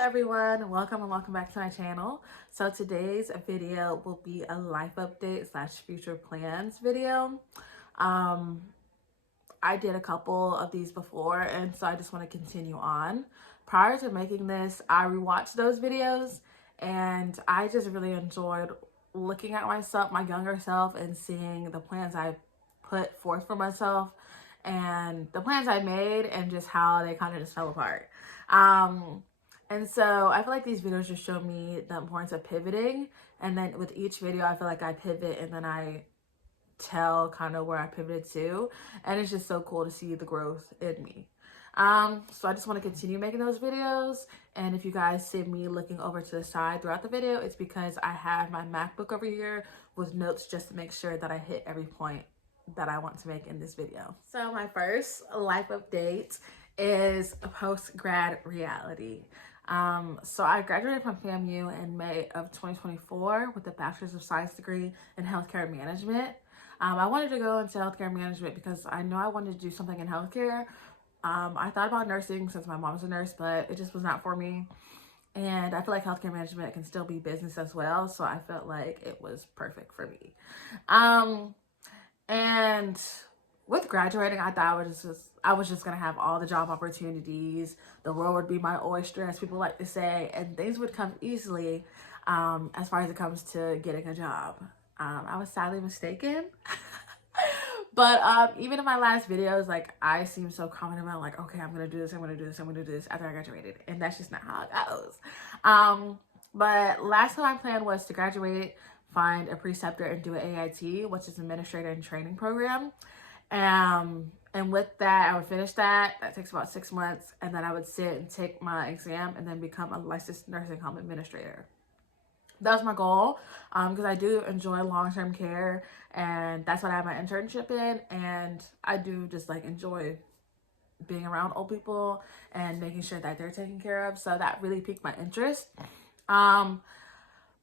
everyone, welcome and welcome back to my channel. So today's video will be a life update slash future plans video. um I did a couple of these before, and so I just want to continue on. Prior to making this, I rewatched those videos and I just really enjoyed looking at myself, my younger self, and seeing the plans I put forth for myself and the plans I made and just how they kind of just fell apart. Um, and so I feel like these videos just show me the importance of pivoting. And then with each video, I feel like I pivot and then I tell kind of where I pivoted to. And it's just so cool to see the growth in me. So I just want to continue making those videos. And if you guys see me looking over to the side throughout the video, it's because I have my MacBook over here with notes just to make sure that I hit every point that I want to make in this video. So my first life update is a post-grad reality. So I graduated from FAMU in May of 2024 with a Bachelor's of Science degree in Healthcare Management. I wanted to go into healthcare management because I know I wanted to do something in healthcare. I thought about nursing since my mom's a nurse, but it just was not for me. And I feel like healthcare management can still be business as well. So I felt like it was perfect for me. And with graduating, I thought I was just gonna have all the job opportunities. The world would be my oyster, as people like to say, and things would come easily as far as it comes to getting a job. I was sadly mistaken. But even in my last videos, like, I seem so confident about, like, okay, I'm gonna do this, I'm gonna do this, I'm gonna do this after I graduated, and that's just not how it goes. But last time my plan was to graduate, find a preceptor, and do an AIT, which is Administrator in Training Program. And with that, I would finish that. That takes about 6 months, and then I would sit and take my exam and then become a licensed nursing home administrator. That was my goal, because I do enjoy long-term care, and that's what I have my internship in, and I do just like enjoy being around old people and making sure that they're taken care of. So that really piqued my interest. But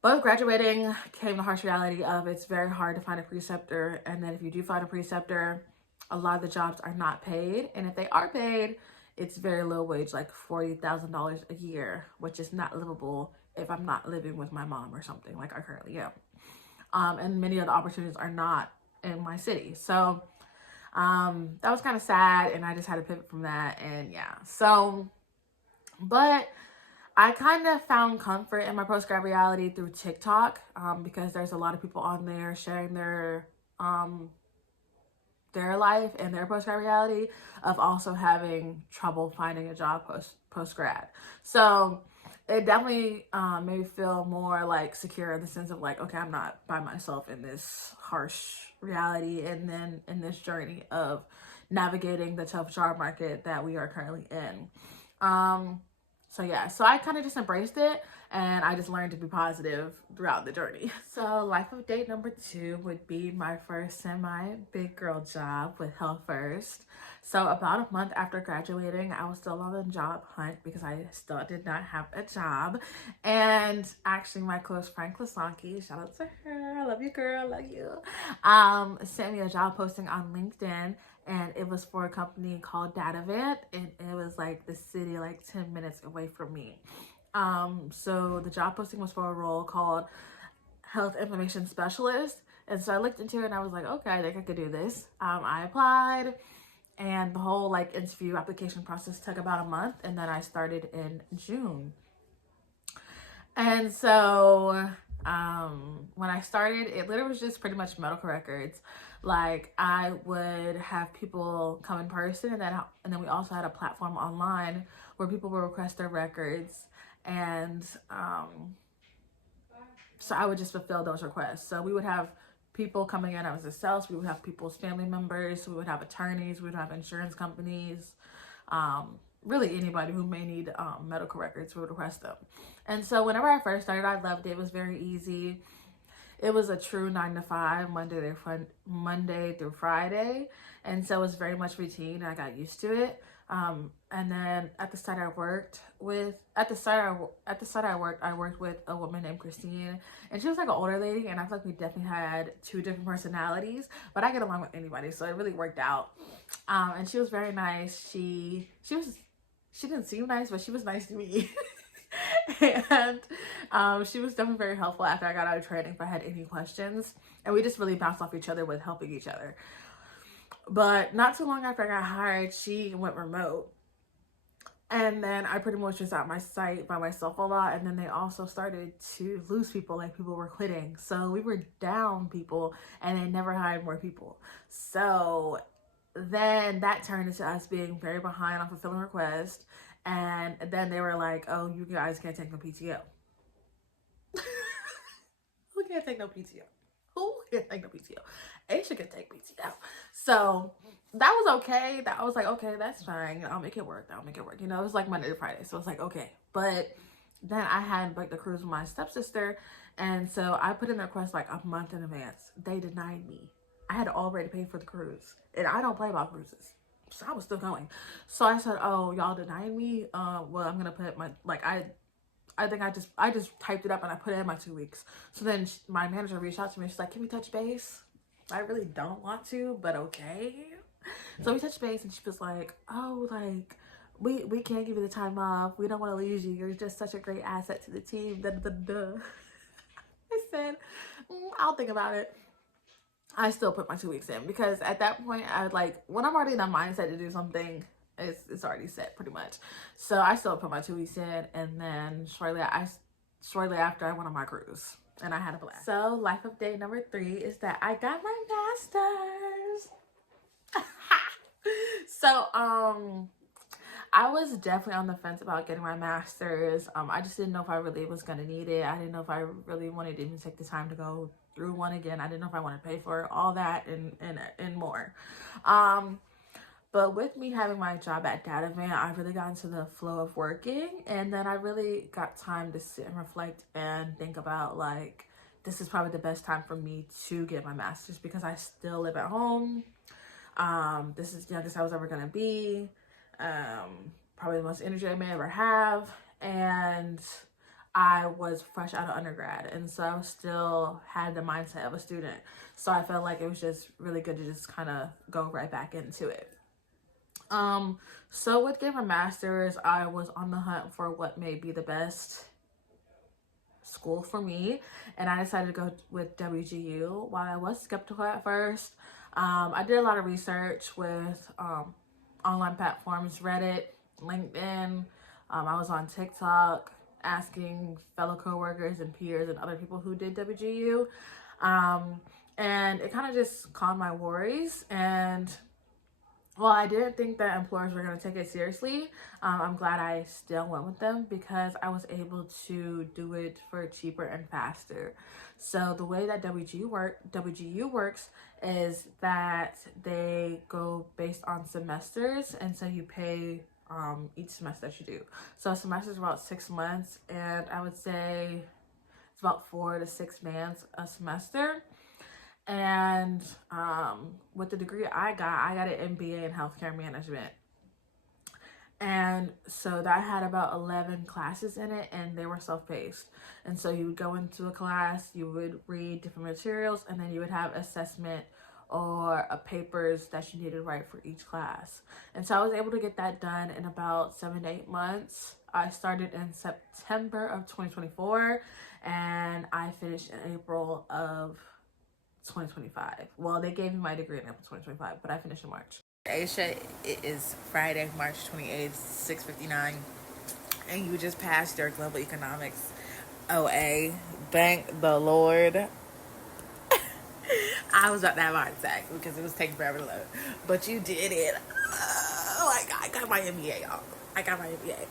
with graduating came the harsh reality of it's very hard to find a preceptor, and then if you do find a preceptor, a lot of the jobs are not paid, and if they are paid, it's very low wage, like $40,000 a year, which is not livable if I'm not living with my mom or something like I currently am. And many of the opportunities are not in my city. So that was kind of sad, and I just had to pivot from that. And yeah, so, but I kind of found comfort in my post-grad reality through TikTok, because there's a lot of people on there sharing their life and their post-grad reality of also having trouble finding a job post-grad. So it definitely made me feel more like secure in the sense of like, okay, I'm not by myself in this harsh reality, and then in this journey of navigating the tough job market that we are currently in. So yeah, so I kind of just embraced it, and I just learned to be positive throughout the journey. So life update number 2 would be my first semi-big girl job with Health First. So about a month after graduating, I was still on the job hunt because I still did not have a job. And actually my close friend Klasanki, shout out to her, I love you girl, love you, sent me a job posting on LinkedIn, and it was for a company called Datavant, and it was like the city, like 10 minutes away from me. So the job posting was for a role called Health Information Specialist. And so I looked into it and I was like, okay, I think I could do this. I applied, and the whole like interview application process took about a month, and then I started in June. And so when I started, it literally was just pretty much medical records. Like, I would have people come in person, and then we also had a platform online where people would request their records, and so I would just fulfill those requests. So we would have people coming in as a sales, we would have people's family members, we would have attorneys, we would have insurance companies, really anybody who may need medical records, we would request them. And so whenever I first started, I loved it. It was very easy. It was a true 9 to 5, Monday through Friday. And so it was very much routine. I got used to it. And then at the start I worked with a woman named Christine, and she was like an older lady, and I feel like we definitely had 2 different personalities, but I get along with anybody, so it really worked out. And she was very nice. She didn't seem nice, but she was nice to me. And she was definitely very helpful after I got out of training if I had any questions. And we just really bounced off each other with helping each other. But not too long after I got hired, she went remote. And then I pretty much was at my site by myself a lot. And then they also started to lose people, like people were quitting. So we were down people and they never hired more people. So then that turned into us being very behind on fulfilling requests. And then they were like, oh, you guys can't take no PTO. Who can't take no PTO? Who can't take no PTO? Aisha can take PTO. So that was okay. That I was like, okay, that's fine. I'll make it work. I'll make it work. You know, it was like Monday to Friday. So it's like, okay. But then I had booked the cruise with my stepsister. And so I put in the request like a month in advance. They denied me. I had already paid for the cruise. And I don't play about cruises. So I was still going. So I said, oh, y'all denied me. Well, I'm going to put my, like, I think I just typed it up and I put it in my 2 weeks. So then my manager reached out to me. She's like, can we touch base? I really don't want to, but okay. So we touched base and she was like, oh, like, we can't give you the time off. We don't want to lose you. You're just such a great asset to the team. Da, da, da, da. I said, I'll think about it. I still put my 2 weeks in because at that point, I would like, when I'm already in the mindset to do something, it's already set pretty much. So I still put my 2 weeks in, and then shortly after I went on my cruise and I had a blast. So life update number 3 is that I got my master's. So I was definitely on the fence about getting my master's. I just didn't know if I really was gonna need it. I didn't know if I really wanted to even take the time to go through one again. I didn't know if I wanted to pay for it, all that and more. But with me having my job at DataVan, I really got into the flow of working, and then I really got time to sit and reflect and think about like, this is probably the best time for me to get my master's because I still live at home. This is the youngest I was ever gonna be. Probably the most energy I may ever have, and I was fresh out of undergrad, and so I still had the mindset of a student. So I felt like it was just really good to just kind of go right back into it. So with getting my master's, I was on the hunt for what may be the best school for me, and I decided to go with WGU. While I was skeptical at first, I did a lot of research with online platforms, Reddit, LinkedIn. I was on TikTok asking fellow coworkers and peers and other people who did WGU. And it kind of just calmed my worries. And well, I didn't think that employers were going to take it seriously. I'm glad I still went with them because I was able to do it for cheaper and faster. So the way that WGU works is that they go based on semesters, and so you pay each semester that you do. So a semester is about 6 months, and I would say it's about 4 to 6 bands a semester. And with the degree I got an MBA in healthcare management. And so that had about 11 classes in it, and they were self-paced. And so you would go into a class, you would read different materials, and then you would have assessment or papers that you needed to write for each class. And so I was able to get that done in about 7 to 8 months. I started in September of 2024, and I finished in April of 2025. Well, they gave me my degree in April 2025, but I finished in March. Aisha, it is Friday, March 28th, 6:59, and you just passed your global economics OA. Thank the Lord. I was about to have a heart attack because it was taking forever to load, but you did it. Oh my God, I got my MBA, y'all. I got my MBA.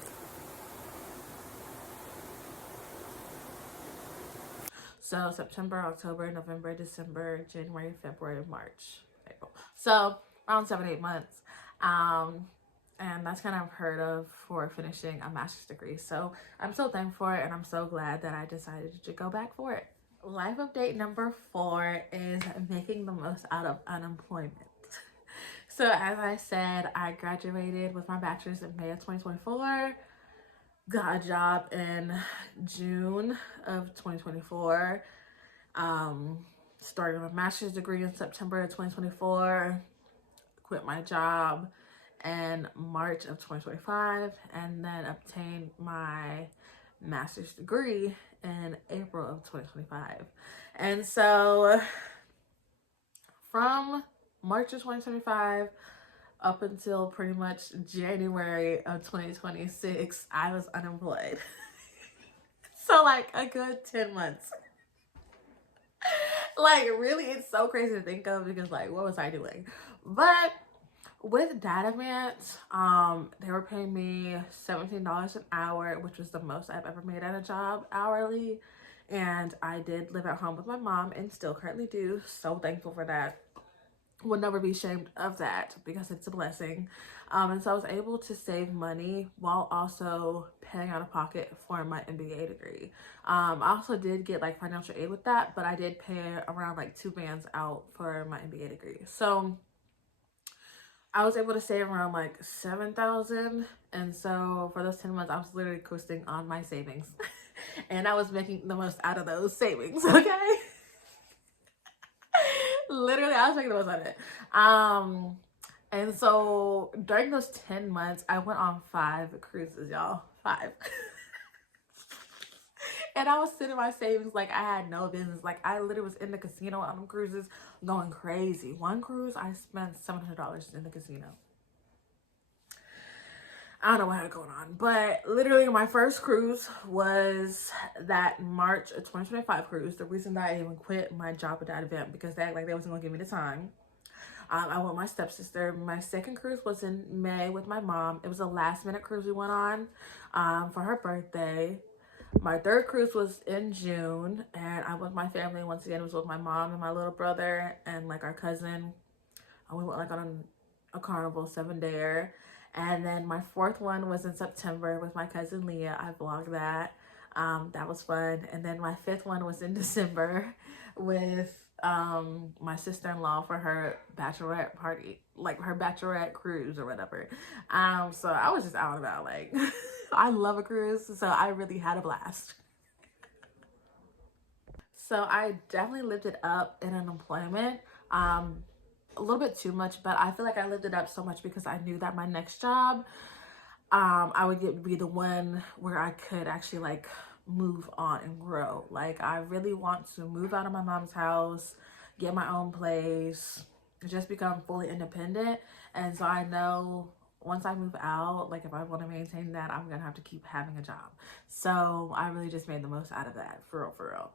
So September, October, November, December, January, February, March, April. So around 7, 8 months. And that's kind of unheard of for finishing a master's degree. So I'm so thankful for it, and I'm so glad that I decided to go back for it. Life update number 4 is making the most out of unemployment. So as I said, I graduated with my bachelor's in May of 2024. Got a job in June of 2024. Started my master's degree in September of 2024. Quit my job in March of 2025, and then obtained my master's degree in April of 2025. And so from March of 2025 up until pretty much January of 2026, I was unemployed. So like a good 10 months. Like really, it's so crazy to think of because like what was I doing? But with Datavant, they were paying me $17 an hour, which was the most I've ever made at a job hourly. And I did live at home with my mom and still currently do. So thankful for that. Will never be ashamed of that because it's a blessing. And so I was able to save money while also paying out of pocket for my MBA degree. I also did get like financial aid with that, but I did pay around like 2 bands out for my MBA degree. So I was able to save around like 7,000. And so for those 10 months, I was literally coasting on my savings. And I was making the most out of those savings, okay? Literally, I was making the most out of it. And so during those 10 months, I went on 5 cruises, y'all. 5. And I was sitting my savings like I had no business. Like I literally was in the casino on them cruises going crazy. One cruise, I spent $700 in the casino. I don't know what I had going on, but literally my first cruise was that March of 2025 cruise. The reason that I even quit my job at that event because they act like they wasn't gonna give me the time. I went with my stepsister. My second cruise was in May with my mom. It was a last minute cruise we went on for her birthday. My third cruise was in June, and I went with my family. Once again, it was with my mom and my little brother and like our cousin. We went like on a carnival 7-dayer. And then my fourth one was in September with my cousin Leah. I vlogged that. That was fun. And then my fifth one was in December with my sister-in-law for her bachelorette party, like her bachelorette cruise or whatever. So I was just out and about. Like I love a cruise, so I really had a blast. So I definitely lived it up in unemployment. A little bit too much, but I feel like I lived it up so much because I knew that my next job, I would be the one where I could actually like move on and grow. Like I really want to move out of my mom's house, get my own place, just become fully independent. And so I know once I move out, like if I want to maintain that, I'm gonna have to keep having a job. So I really just made the most out of that, for real, for real.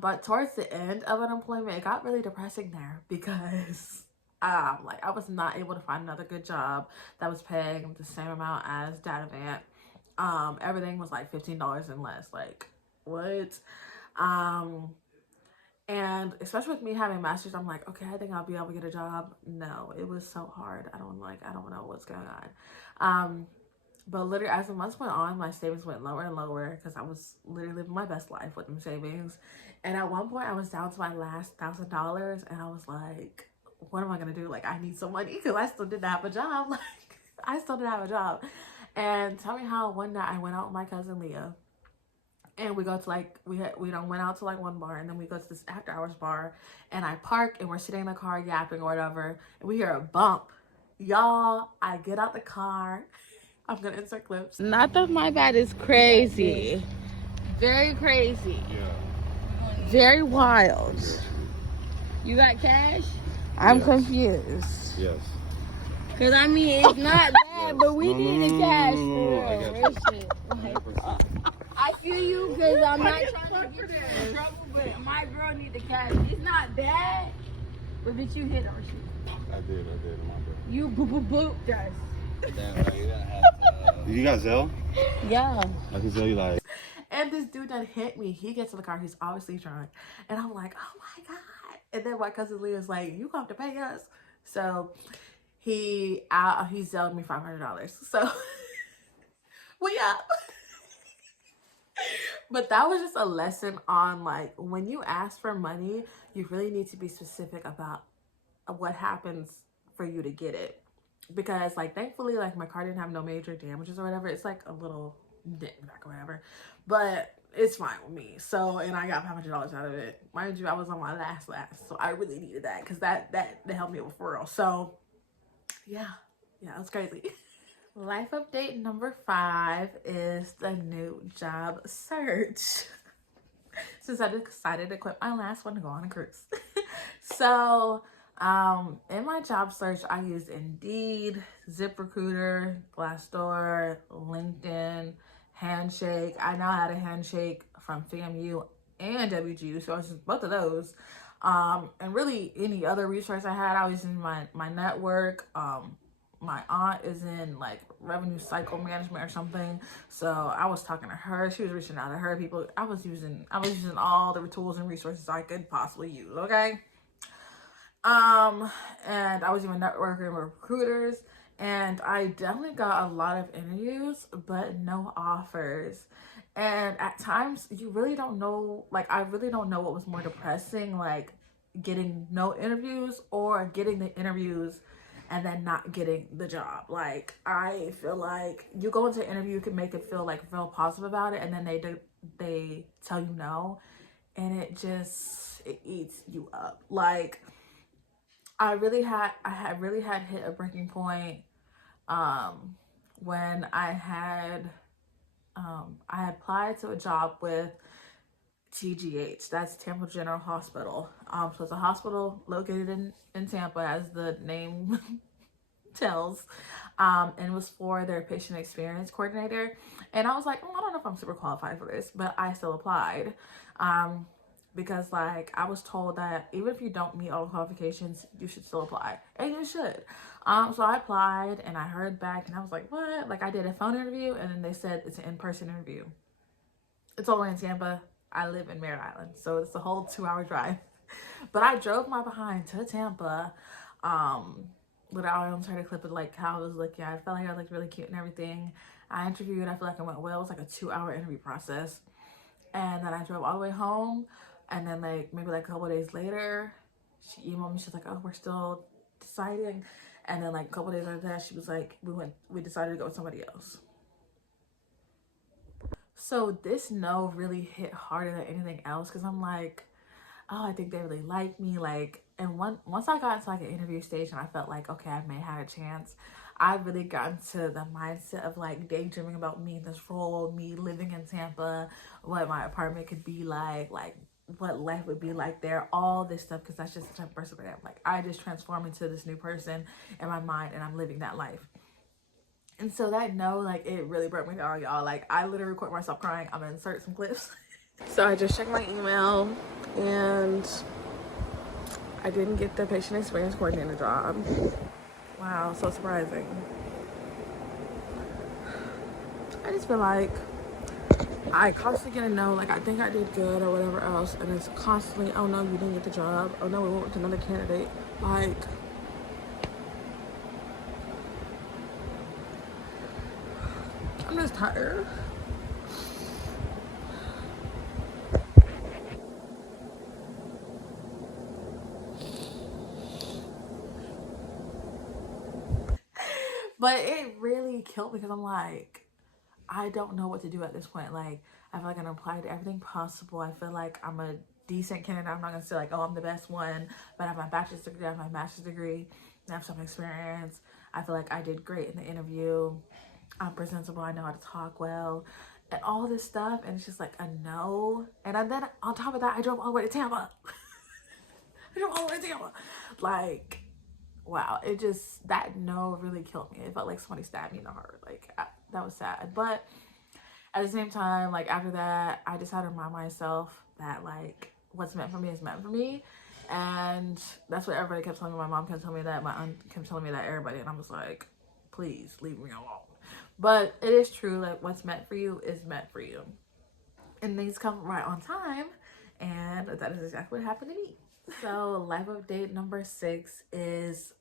But towards the end of unemployment, it got really depressing there because like I was not able to find another good job that was paying the same amount as Datavant. Everything was like $15 and less. Like what? And especially with me having a master's, I'm like, okay, I think I'll be able to get a job. No, it was so hard. I don't know what's going on. But literally, as the months went on, my savings went lower and lower because I was literally living my best life with them savings. And at one point, I was down to my last $1,000, and I was like, "What am I gonna do? Like, I need some money because I still didn't have a job. Like, I still didn't have a job." And tell me how one night I went out with my cousin Leah, and we go to like we went out to like one bar, and then we go to this after hours bar, and I park, and we're sitting in the car yapping or whatever, and we hear a bump. Y'all, I get out the car. I'm gonna insert clips. Not that my bad is crazy. Very crazy. Yeah. Very wild. You got cash? I'm confused. Yes. Cause I mean it's not bad, but we need the cash for real. Shit. I feel you because I'm not trying to get you in trouble, but my girl need the cash. It's not bad, but bitch, you hit her shit. I did, my bad. You booped us. Damn, right, you're gonna have to. You got Zelle? Yeah. I can tell you like. And this dude that hit me, he gets in the car, he's obviously drunk. And I'm like, oh my God. And then my cousin Leah's like, you have to pay us. So he zelled me $500. So we up. But that was just a lesson on like, when you ask for money, you really need to be specific about what happens for you to get it. Because like thankfully like my car didn't have no major damages or whatever. It's like a little dent back or whatever, but it's fine with me. So, and I got $500 out of it. Mind you, I was on my last, so I really needed that because that helped me with referral. So yeah, it was crazy. Life update number 5 is the new job search. Since I decided to quit my last one to go on a cruise. So, in my job search, I used Indeed, ZipRecruiter, Glassdoor, LinkedIn, Handshake. I now had a Handshake from FAMU and WGU, so I was just both of those. And really any other resource I had, I was in my network. My aunt is in like revenue cycle management or something, so I was talking to her. She was reaching out to her people. I was using all the tools and resources I could possibly use. Okay. And I was even networking with recruiters, and I definitely got a lot of interviews, but no offers. And at times, you really don't know. Like, I really don't know what was more depressing, like getting no interviews or getting the interviews and then not getting the job. Like, I feel like you go into an interview, you can make it feel like real positive about it, and then they tell you no, and it eats you up. Like, I had really had hit a breaking point when I applied to a job with TGH. That's Tampa General Hospital. So it's a hospital located in Tampa, as the name tells. And it was for their patient experience coordinator. And I was like, I don't know if I'm super qualified for this, but I still applied. Because like I was told that even if you don't meet all the qualifications, you should still apply, and you should. So I applied and I heard back, and I was like, what? Like, I did a phone interview, and then they said it's an in-person interview. It's all in Tampa. I live in Merritt Island, so it's a whole 2-hour drive. But I drove my behind to Tampa. Without I almost heard a clip of like how I was looking. I felt like I looked really cute and everything. I interviewed. I feel like it went well. It was like a 2-hour interview process, and then I drove all the way home. And then like maybe like a couple of days later, she emailed me. She's like, "Oh, we're still deciding." And then like a couple of days after that, she was like, "We decided to go with somebody else." So this no really hit harder than anything else, because I'm like, oh, I think they really like me. Like, and once I got into like an interview stage and I felt like, okay, I may have a chance, I really got into the mindset of like daydreaming about me in this role, me living in Tampa, what my apartment could be like what life would be like there, all this stuff, because that's just the type of person I am. Like, I just transform into this new person in my mind, and I'm living that life. And so that no, like, it really broke me down, y'all. Like, I literally record myself crying. I'm gonna insert some clips. So I just checked my email, and I didn't get the patient experience coordinator job. Wow, so surprising. I just feel like I constantly get a no, like I think I did good or whatever else, and it's constantly, oh no, you didn't get the job. Oh no, we went with another candidate. Like, I'm just tired. But it really killed me, because I'm like, I don't know what to do at this point. Like, I feel like I'm applied to everything possible. I feel like I'm a decent candidate. I'm not gonna say like, oh, I'm the best one, but I have my bachelor's degree, I have my master's degree, I have some experience. I feel like I did great in the interview. I'm presentable. I know how to talk well, and all this stuff. And it's just like a no. And then on top of that, I drove all the way to Tampa. I drove all the way to Tampa. Like, wow, it just, that no really killed me. It felt like somebody stabbed me in the heart. Like, that was sad. But at the same time, like, after that, I just had to remind myself that like what's meant for me is meant for me. And that's what everybody kept telling me. My mom kept telling me that, my aunt kept telling me that, everybody. And I was like, please leave me alone. But it is true, like, what's meant for you is meant for you, and things come right on time. And that is exactly what happened to me. So life update number 6 is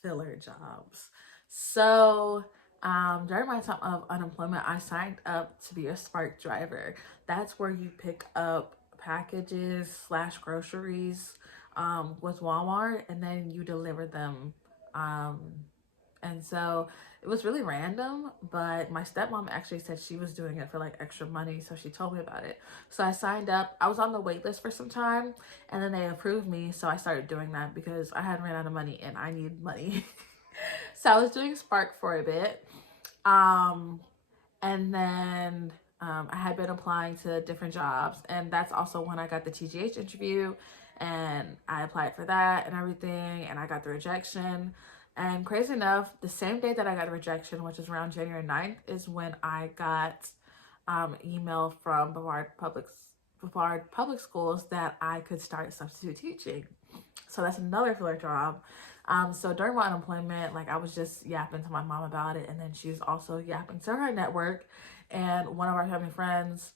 filler jobs. So during my time of unemployment, I signed up to be a Spark driver. That's where you pick up packages / groceries with Walmart, and then you deliver them. And so it was really random, but my stepmom actually said she was doing it for like extra money, so she told me about it. So I signed up. I was on the wait list for some time, and then they approved me, so I started doing that because I had ran out of money and I need money. So I was doing Spark for a bit, And then I had been applying to different jobs, and that's also when I got the TGH interview, and I applied for that and everything, and I got the rejection. And crazy enough, the same day that I got the rejection, which is around January 9th, is when I got email from Brevard Public Schools that I could start substitute teaching. So that's another filler job. So during my unemployment, like I was just yapping to my mom about it, and then she was also yapping to her network. And one of our family friends,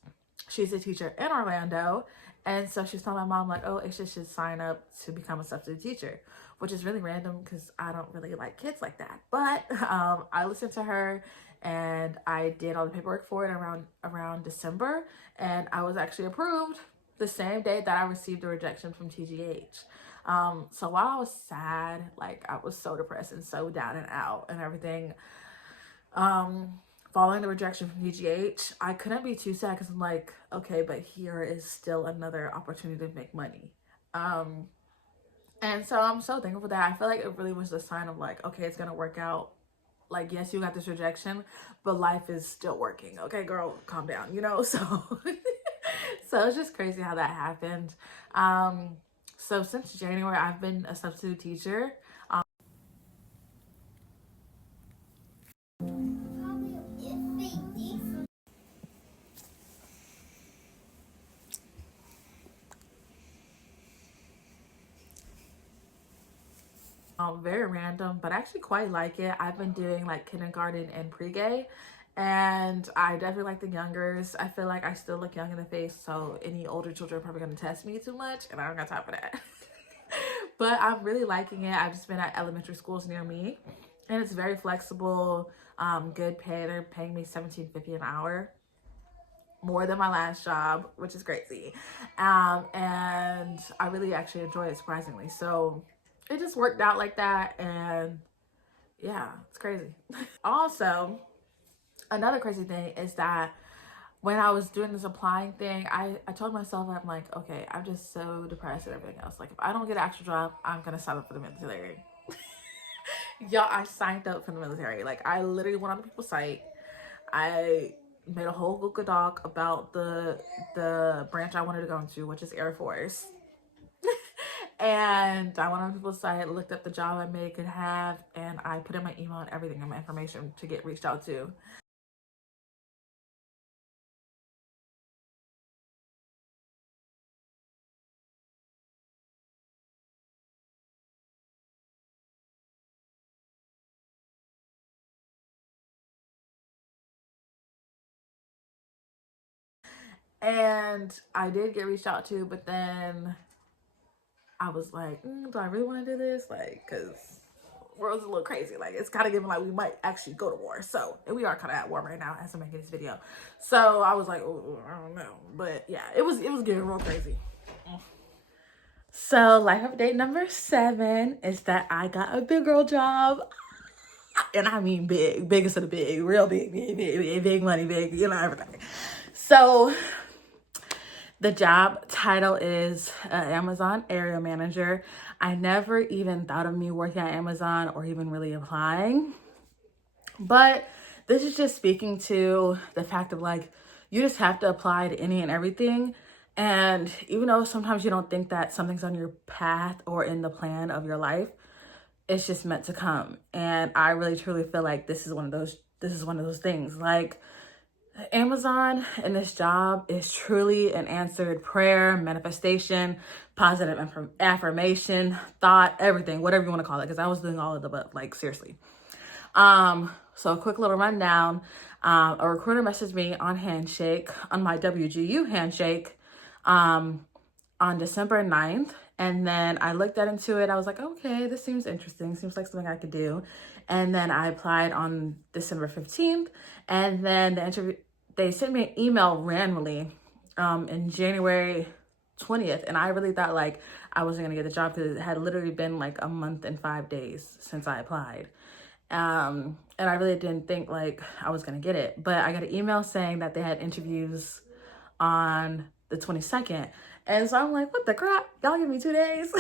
she's a teacher in Orlando, and so she's telling my mom like, "Oh, Aisha should sign up to become a substitute teacher," which is really random because I don't really like kids like that. But I listened to her, and I did all the paperwork for it around December, and I was actually approved the same day that I received a rejection from TGH. So while I was sad, like I was so depressed and so down and out and everything, following the rejection from TGH, I couldn't be too sad because I'm like, okay, but here is still another opportunity to make money. And so I'm so thankful for that. I feel like it really was a sign of like, okay, it's gonna work out. Like, yes, you got this rejection, but life is still working. Okay, girl, calm down, you know? So so it's just crazy how that happened. So since January, I've been a substitute teacher. Very random, but I actually quite like it. I've been doing like kindergarten and pre-K, and I definitely like the youngers. I feel like I still look young in the face, so any older children are probably gonna test me too much, and I don't got time for that. But I'm really liking it. I've just been at elementary schools near me, and it's very flexible, good pay. They're paying me $17.50 an hour, more than my last job, which is crazy. And I really actually enjoy it, surprisingly. So it just worked out like that, and yeah, it's crazy. Also, another crazy thing is that when I was doing this applying thing, I told myself, I'm like, okay, I'm just so depressed and everything else. Like, if I don't get an actual job, I'm gonna sign up for the military. Y'all, I signed up for the military. Like, I literally went on the people's site. I made a whole Google Doc about the branch I wanted to go into, which is Air Force. And I went on people's site, looked up the job I may could have, and I put in my email and everything and my information to get reached out to. And I did get reached out to, but then I was like, do I really want to do this? Like, because world's a little crazy. Like, it's kind of giving like we might actually go to war. So, and we are kind of at war right now as I'm making this video. So I was like, oh, I don't know. But yeah, it was getting real crazy. So life update number 7 is that I got a big girl job. And I mean big, biggest of the big, real big, big money, big, you know, everything. So the job title is Amazon area manager. I never even thought of me working at Amazon or even really applying. But this is just speaking to the fact of like, you just have to apply to any and everything. And even though sometimes you don't think that something's on your path or in the plan of your life, it's just meant to come. And I really truly feel like this is one of those things. Like, Amazon and this job is truly an answered prayer, manifestation, positive affirmation, thought, everything, whatever you want to call it, because I was doing all of the above, like seriously. So a quick little rundown. A recruiter messaged me on Handshake, on my WGU Handshake, on December 9th. And then I looked into it. I was like, okay, this seems interesting. Seems like something I could do. And then I applied on December 15th. And then they sent me an email randomly in January 20th. And I really thought like I wasn't going to get the job because it had literally been like a month and 5 days since I applied. And I really didn't think like I was going to get it. But I got an email saying that they had interviews on the 22nd. And so I'm like, what the crap? Y'all give me 2 days,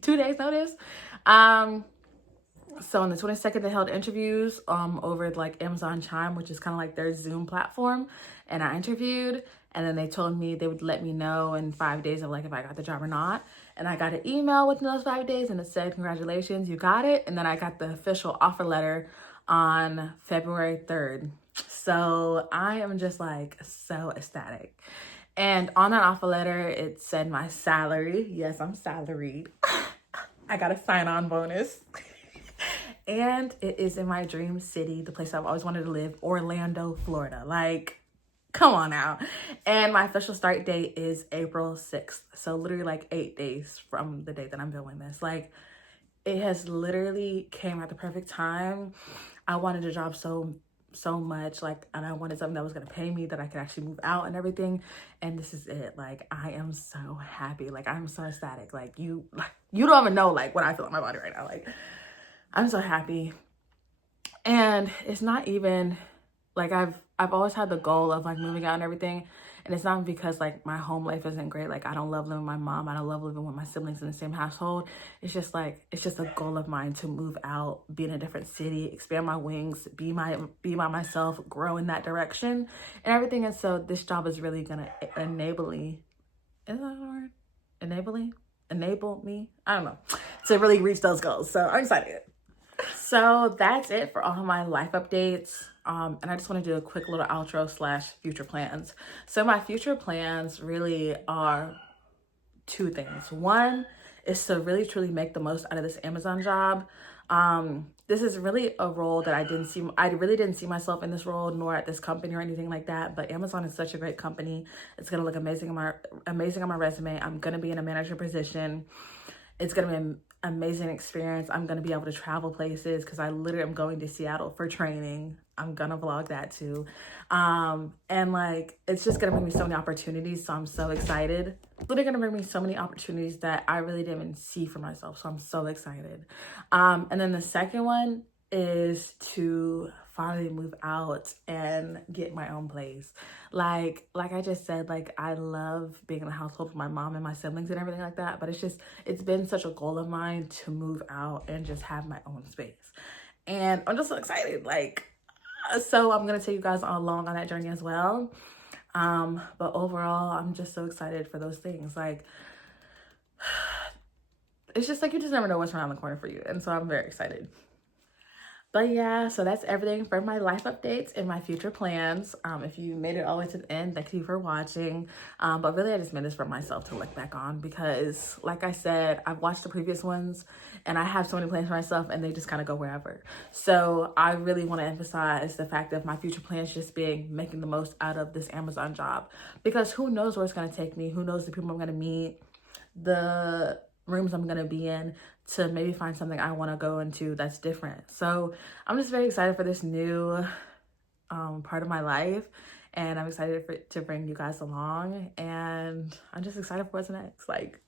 2 days notice. So on the 22nd, they held interviews over like Amazon Chime, which is kind of like their Zoom platform. And I interviewed, and then they told me they would let me know in 5 days of like if I got the job or not. And I got an email within those 5 days, and it said, congratulations, you got it. And then I got the official offer letter on February 3rd. So I am just like so ecstatic. And on that offer letter, it said my salary. Yes, I'm salaried. I got a sign-on bonus. And it is in my dream city, the place I've always wanted to live, Orlando, Florida. Like, come on now. And my official start date is April 6th. So literally like 8 days from the day that I'm filming this. Like, it has literally came at the perfect time. I wanted a job so much, like, and I wanted something that was gonna pay me, that I could actually move out and everything. And this is it. Like, I am so happy. Like, I'm so ecstatic. Like you don't even know like what I feel in my body right now. Like, I'm so happy. And it's not even like I've always had the goal of like moving out and everything. And it's not because like my home life isn't great. Like, I don't love living with my mom. I don't love living with my siblings in the same household. It's just like, it's just a goal of mine to move out, be in a different city, expand my wings, be by myself, grow in that direction and everything. And so this job is really gonna enable me. Is that a word? Enable me? I don't know. To really reach those goals. So I'm excited. So that's it for all my life updates. And I just want to do a quick little outro / future plans. So my future plans really are two things. One is to really truly make the most out of this Amazon job. This is really a role that I really didn't see myself in this role, nor at this company or anything like that. But Amazon is such a great company. It's gonna look amazing on my resume. I'm gonna be in a manager position. It's gonna be an amazing experience. I'm gonna be able to travel places because I literally am going to Seattle for training. I'm gonna vlog that too. And like, it's just gonna bring me so many opportunities. So I'm so excited. It's literally gonna bring me so many opportunities that I really didn't even see for myself. So I'm so excited. And then the second one is to finally move out and get my own place. Like I just said, like, I love being in the household with my mom and my siblings and everything like that, but it's been such a goal of mine to move out and just have my own space. And I'm just so excited. Like, so I'm gonna take you guys along on that journey as well. But overall, I'm just so excited for those things. Like, it's just like, you just never know what's around the corner for you. And so I'm very excited. But yeah, so that's everything for my life updates and my future plans. If you made it all the way to the end, thank you for watching. But really, I just made this for myself to look back on because, like I said, I've watched the previous ones and I have so many plans for myself and they just kind of go wherever. So I really want to emphasize the fact of my future plans just being making the most out of this Amazon job, because who knows where it's going to take me? Who knows the people I'm going to meet, the rooms I'm gonna be in, to maybe find something I want to go into that's different. So I'm just very excited for this new part of my life, and I'm excited to bring you guys along, and I'm just excited for what's next. Like,